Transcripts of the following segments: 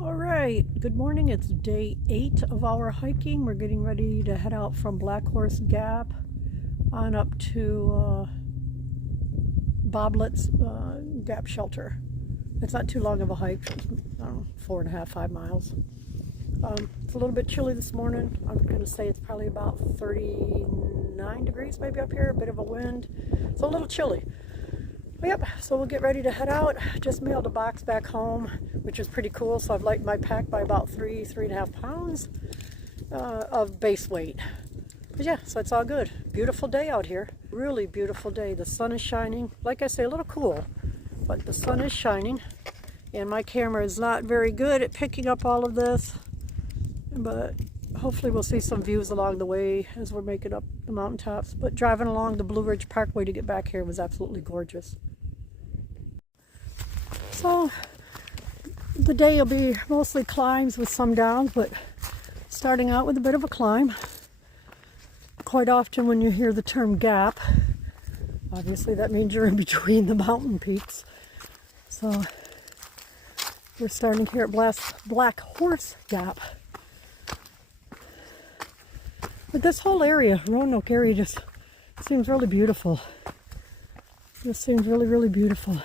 All right, good morning. It's day 8 of our hiking. We're getting ready to head out from Black Horse Gap on up to Boblett's Gap Shelter. It's not too long of a hike, I don't know, 4.5, 5 miles. It's a little bit chilly this morning. I'm going to say it's probably about 39 degrees maybe up here, a bit of a wind. It's a little chilly. Yep, so we'll get ready to head out. Just mailed a box back home, which is pretty cool. So I've lightened my pack by about 3.5 pounds of base weight. But yeah, so it's all good. Beautiful day out here. Really beautiful day. The sun is shining. Like I say, a little cool, but the sun is shining. And my camera is not very good at picking up all of this. But hopefully we'll see some views along the way as we're making up the mountaintops. But driving along the Blue Ridge Parkway to get back here was absolutely gorgeous. So the day will be mostly climbs with some downs, but starting out with a bit of a climb. Quite often when you hear the term gap, obviously that means you're in between the mountain peaks. So we're starting here at Black Horse Gap. But this whole area, Roanoke area, just seems really beautiful. This seems really, really beautiful.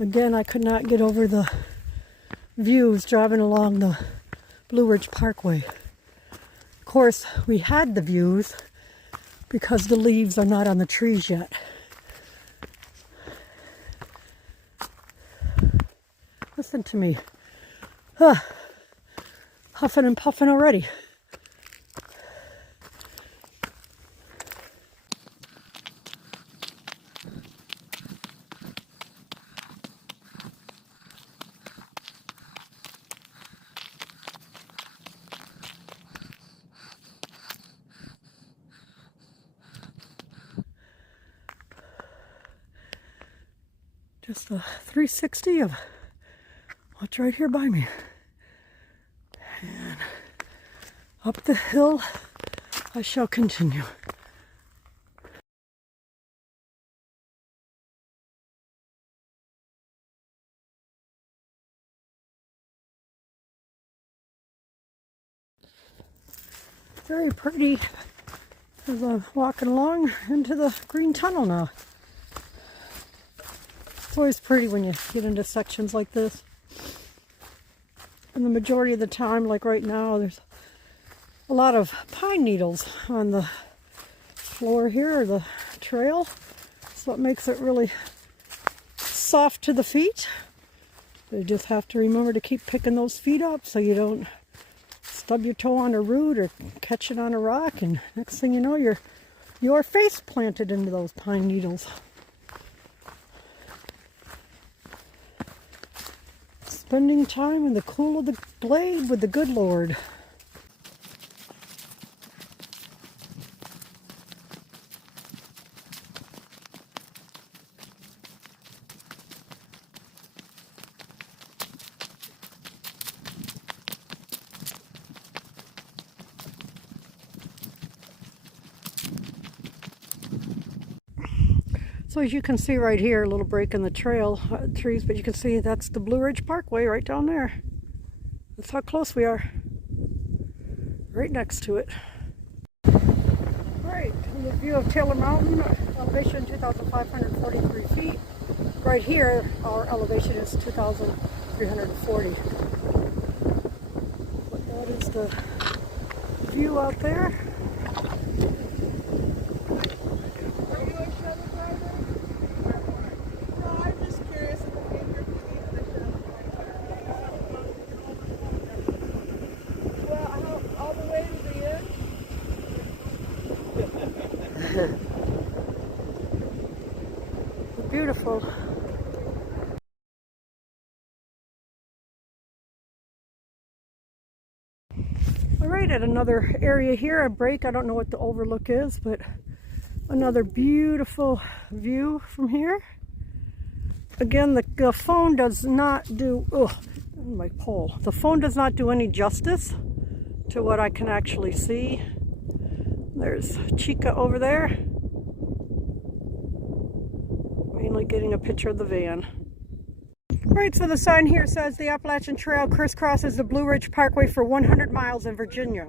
Again, I could not get over the views driving along the Blue Ridge Parkway. Of course, we had the views because the leaves are not on the trees yet. Listen to me. Huffing and puffing already. Just a 360 of what's right here by me. And up the hill I shall continue. Very pretty as I'm walking along into the green tunnel now. It's always pretty when you get into sections like this. And the majority of the time, like right now, there's a lot of pine needles on the floor here, or the trail. So it makes it really soft to the feet. You just have to remember to keep picking those feet up so you don't stub your toe on a root or catch it on a rock, and next thing you know, your face planted into those pine needles. Spending time in the cool of the glade with the good Lord. So as you can see right here, a little break in the trail, trees, but you can see that's the Blue Ridge Parkway right down there. That's how close we are. Right next to it. Right, the view of Taylor Mountain, elevation 2,543 feet. Right here, our elevation is 2,340. But that is the view out there. Beautiful. All right, at another area here, a break. I don't know what the overlook is, but another beautiful view from here. Again, the phone does not do, my pole. The phone does not do any justice to what I can actually see. There's Chica over there. Mainly getting a picture of the van. Right, so the sign here says the Appalachian Trail crisscrosses the Blue Ridge Parkway for 100 miles in Virginia.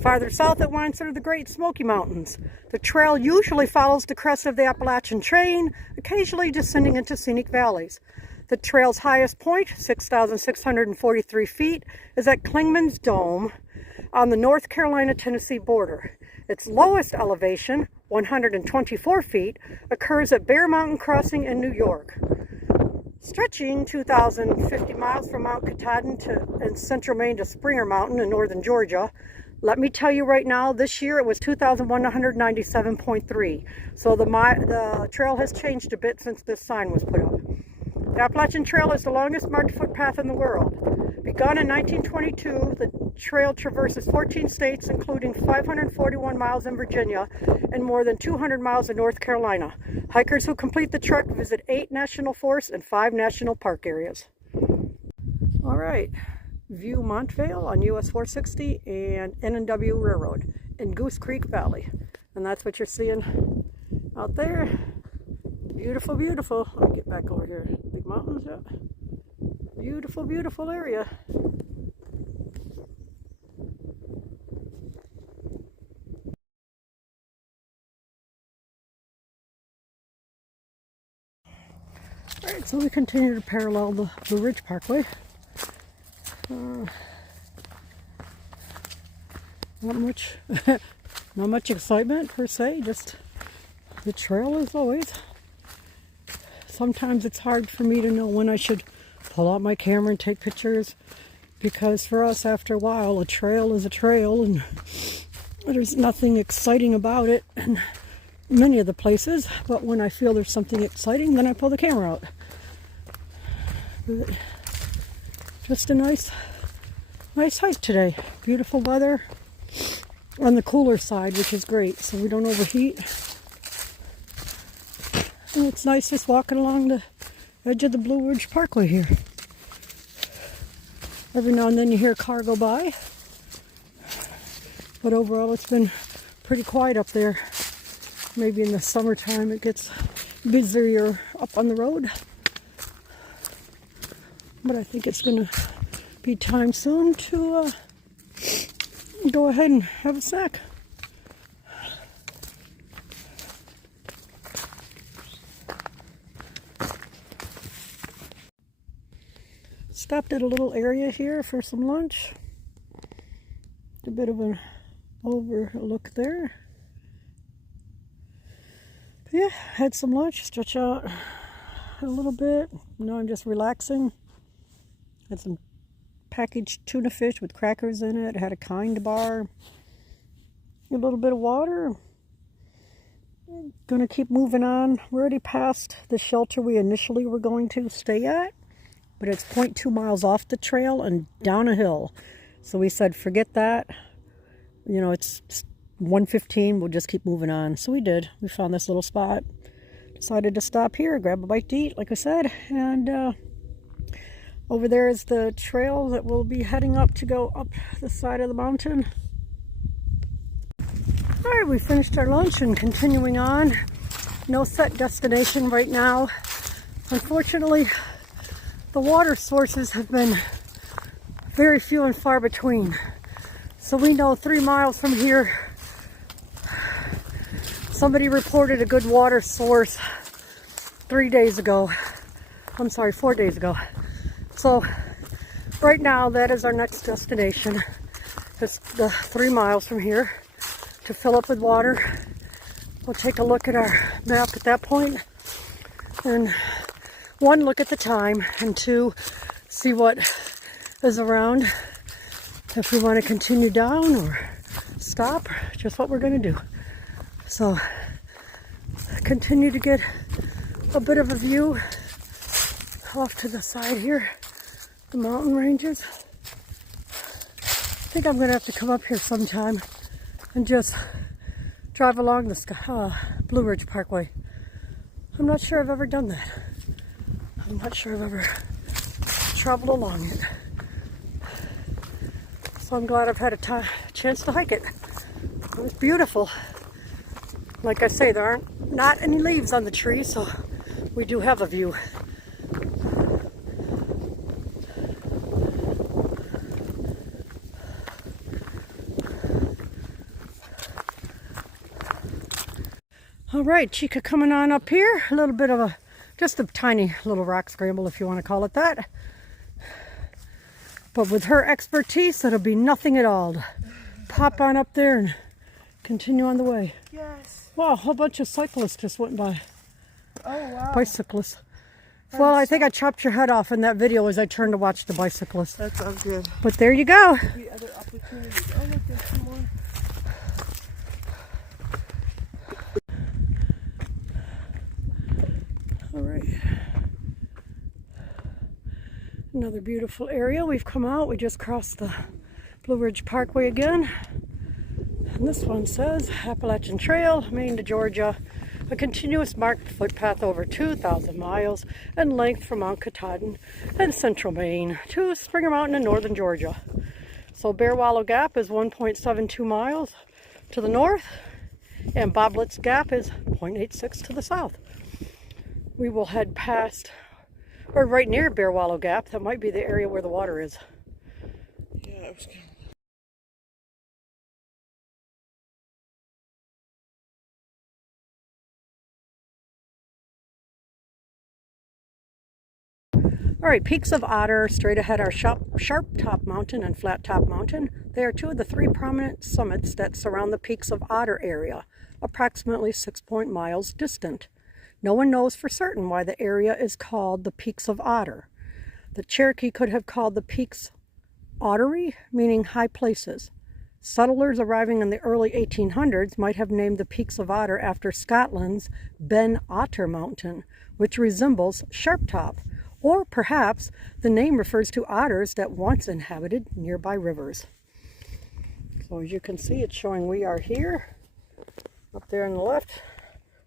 Farther south, it winds through the Great Smoky Mountains. The trail usually follows the crest of the Appalachian chain, occasionally descending into scenic valleys. The trail's highest point, 6,643 feet, is at Clingman's Dome on the North Carolina-Tennessee border. Its lowest elevation, 124 feet, occurs at Bear Mountain Crossing in New York. Stretching 2,050 miles from Mount Katahdin in central Maine to Springer Mountain in northern Georgia. Let me tell you right now, this year it was 2,197.3. So the trail has changed a bit since this sign was put up. The Appalachian Trail is the longest marked footpath in the world. Begun in 1922, the trail traverses 14 states, including 541 miles in Virginia and more than 200 miles in North Carolina. Hikers who complete the trek visit 8 national forests and 5 national park areas. All right, view Montvale on US 460 and N&W Railroad in Goose Creek Valley. And that's what you're seeing out there. Beautiful, beautiful. Let me get back over here. Big mountains, yeah. Beautiful, beautiful area. Alright, so we continue to parallel the Blue Ridge Parkway. Not much excitement per se, just the trail as always. Sometimes it's hard for me to know when I should pull out my camera and take pictures, because for us, after a while, a trail is a trail and there's nothing exciting about it in many of the places. But when I feel there's something exciting, then I pull the camera out. But just a nice hike today. Beautiful weather on the cooler side, which is great, so we don't overheat. And it's nice just walking along the edge of the Blue Ridge Parkway here. Every now and then you hear a car go by, but overall it's been pretty quiet up there. Maybe in the summertime it gets busier up on the road, but I think it's going to be time soon to go ahead and have a snack. Stopped at a little area here for some lunch. A bit of an overlook there. But yeah, had some lunch, stretch out a little bit. Now I'm just relaxing. Had some packaged tuna fish with crackers in it. Had a kind bar. A little bit of water. Gonna keep moving on. We're already past the shelter we initially were going to stay at, but it's 0.2 miles off the trail and down a hill. So we said, forget that. You know, it's 1:15, we'll just keep moving on. So we did. We found this little spot. Decided to stop here, grab a bite to eat, like I said. And over there is the trail that we'll be heading up to go up the side of the mountain. All right, we finished our lunch and continuing on. No set destination right now. Unfortunately, the water sources have been very few and far between. So we know 3 miles from here, somebody reported a good water source 4 days ago. So right now, that is our next destination. It's the 3 miles from here to fill up with water. We'll take a look at our map at that point. And 1, look at the time, and 2, see what is around. If we want to continue down or stop, just what we're going to do. So, continue to get a bit of a view off to the side here, the mountain ranges. I think I'm going to have to come up here sometime and just drive along the Blue Ridge Parkway. I'm not sure I've ever done that. I'm not sure I've ever traveled along it. So I'm glad I've had a chance to hike it. It was beautiful. Like I say, there aren't not any leaves on the tree, so we do have a view. All right, Chica coming on up here. A little bit of just a tiny little rock scramble, if you want to call it that. But with her expertise, it'll be nothing at all. Pop on up there and continue on the way. Yes. Wow, a whole bunch of cyclists just went by. Oh, wow. Bicyclists. Well, I think I chopped your head off in that video as I turned to watch the bicyclists. That sounds good. But there you go. The other opportunities. Oh, look, there's some more. All right. Another beautiful area. We've come out. We just crossed the Blue Ridge Parkway again. And this one says Appalachian Trail, Maine to Georgia. A continuous marked footpath over 2,000 miles in length from Mount Katahdin in central Maine to Springer Mountain in northern Georgia. So Bear Wallow Gap is 1.72 miles to the north, and Boblett's Gap is 0.86 to the south. We will head past, or right near Bear Wallow Gap. That might be the area where the water is. Yeah, it was good. All right, peaks of Otter. Straight ahead are Sharp Top Mountain and Flat Top Mountain. They are two of the three prominent summits that surround the peaks of Otter area, approximately 6 miles distant. No one knows for certain why the area is called the Peaks of Otter. The Cherokee could have called the peaks Ottery, meaning high places. Settlers arriving in the early 1800s might have named the Peaks of Otter after Scotland's Ben Otter Mountain, which resembles Sharp Top. Or perhaps the name refers to otters that once inhabited nearby rivers. So as you can see, it's showing we are here. Up there on the left,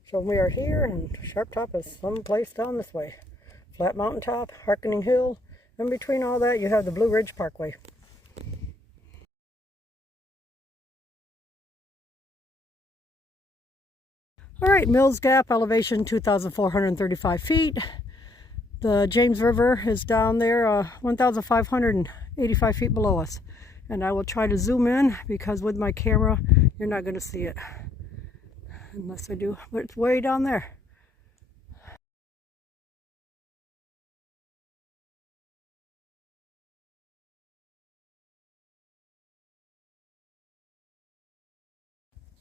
showing we are here, and Sharp Top is someplace down this way. Flat Mountain Top, Harkening Hill. In between all that, you have the Blue Ridge Parkway. All right, Mills Gap, elevation 2,435 feet. The James River is down there 1,585 feet below us. And I will try to zoom in because with my camera, you're not going to see it. Unless I do, but it's way down there.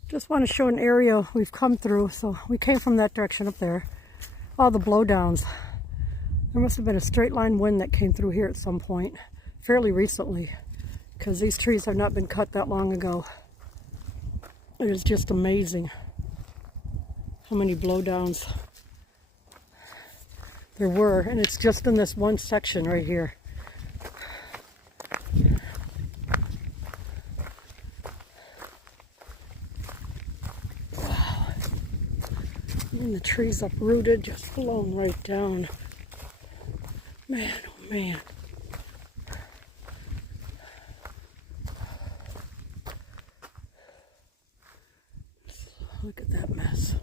Just want to show an area we've come through. So we came from that direction up there. All the blowdowns. There must have been a straight line wind that came through here at some point, fairly recently, because these trees have not been cut that long ago. It is just amazing how many blowdowns there were, and it's just in this one section right here. Wow. And the trees uprooted, just blown right down. Man, oh man. Look at that mess.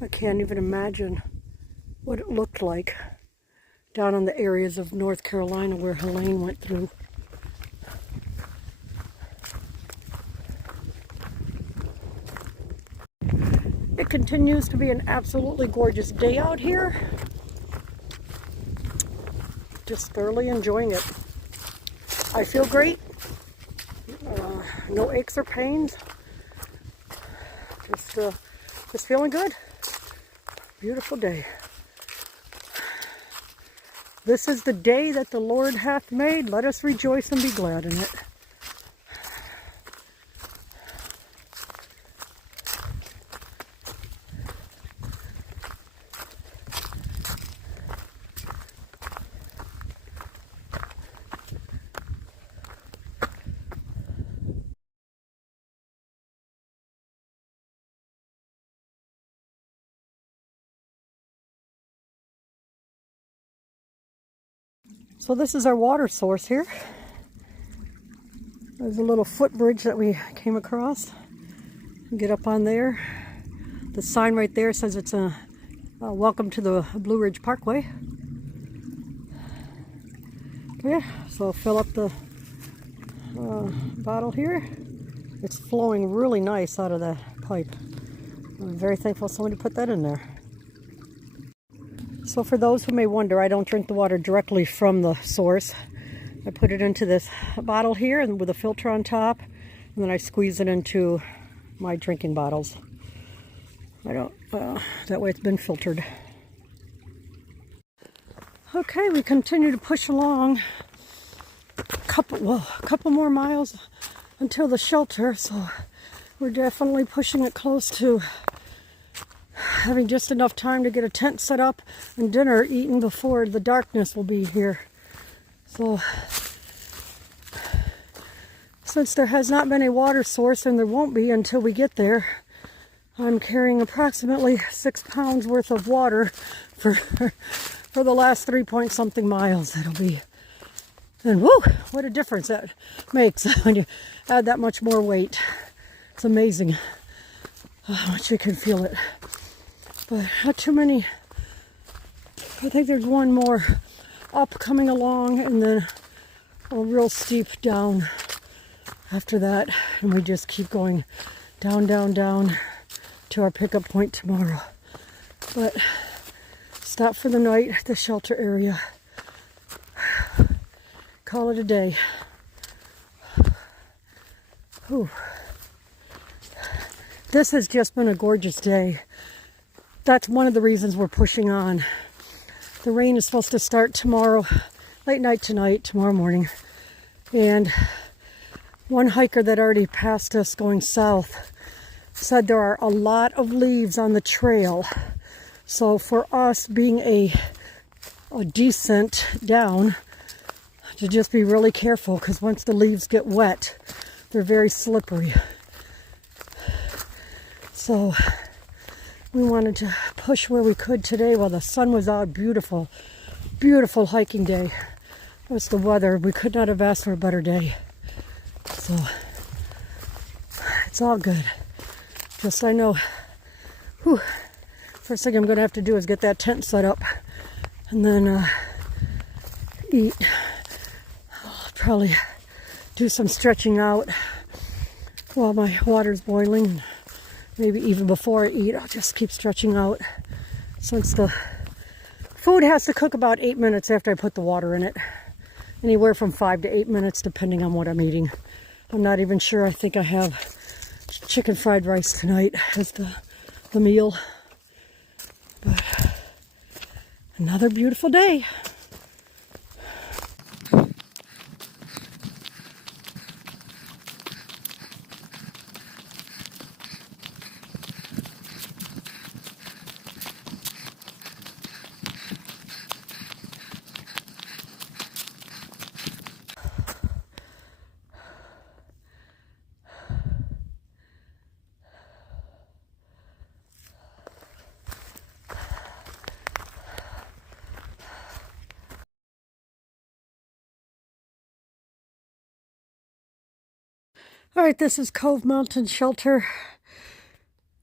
I can't even imagine what it looked like down in the areas of North Carolina where Helene went through. It continues to be an absolutely gorgeous day out here. Just thoroughly enjoying it. I feel great. No aches or pains. Just feeling good. Beautiful day. This is the day that the Lord hath made. Let us rejoice and be glad in it. So this is our water source here. There's a little footbridge that we came across. Get up on there. The sign right there says it's a welcome to the Blue Ridge Parkway. Okay, so I'll fill up the bottle here. It's flowing really nice out of the pipe. I'm very thankful somebody put that in there. So for those who may wonder, I don't drink the water directly from the source. I put it into this bottle here and with a filter on top, and then I squeeze it into my drinking bottles. I don't, that way it's been filtered. Okay, we continue to push along a couple more miles until the shelter, so we're definitely pushing it close to having just enough time to get a tent set up and dinner eaten before the darkness will be here. So, since there has not been a water source, and there won't be until we get there, I'm carrying approximately 6 pounds worth of water for the last 3 point something miles. It'll be, and whoo, what a difference that makes when you add that much more weight. It's amazing how much you can feel it. But not too many. I think there's one more up coming along, and then a real steep down after that, and we just keep going down, down, down to our pickup point tomorrow. But stop for the night at the shelter area. Call it a day. Whew. This has just been a gorgeous day. That's one of the reasons we're pushing on. The rain is supposed to start tomorrow, late night tonight, tomorrow morning. And one hiker that already passed us going south said there are a lot of leaves on the trail. So for us being a descent down, to just be really careful, because once the leaves get wet, they're very slippery. So we wanted to push where we could today while the sun was out. Beautiful, beautiful hiking day. What's the weather? We could not have asked for a better day. So it's all good. Just I know, whew, first thing I'm going to have to do is get that tent set up and then eat. I'll probably do some stretching out while my water's boiling. Maybe even before I eat, I'll just keep stretching out, since the food has to cook about 8 minutes after I put the water in it. Anywhere from 5 to 8 minutes, depending on what I'm eating. I'm not even sure. I think I have chicken fried rice tonight as the meal. But another beautiful day. All right, this is Cove Mountain Shelter.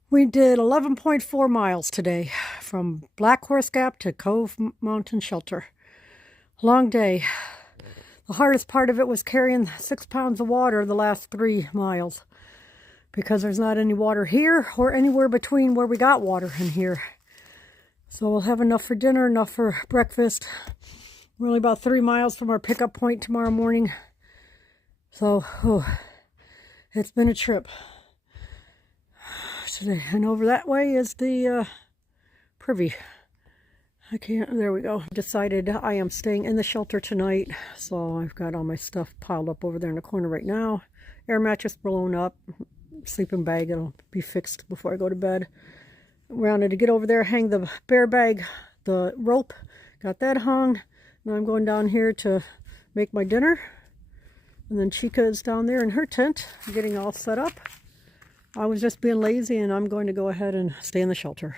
We did 11.4 miles today from Black Horse Gap to Cove Mountain Shelter. Long day. The hardest part of it was carrying 6 pounds of water the last 3 miles, because there's not any water here or anywhere between where we got water and here. So we'll have enough for dinner, enough for breakfast. We're only about 3 miles from our pickup point tomorrow morning. So, it's been a trip today. And over that way is the privy. There we go. Decided I am staying in the shelter tonight. So I've got all my stuff piled up over there in the corner right now. Air mattress blown up. Sleeping bag, it'll be fixed before I go to bed. We wanted to get over there, hang the bear bag, the rope. Got that hung. Now I'm going down here to make my dinner. And then Chica is down there in her tent, getting all set up. I was just being lazy, and I'm going to go ahead and stay in the shelter.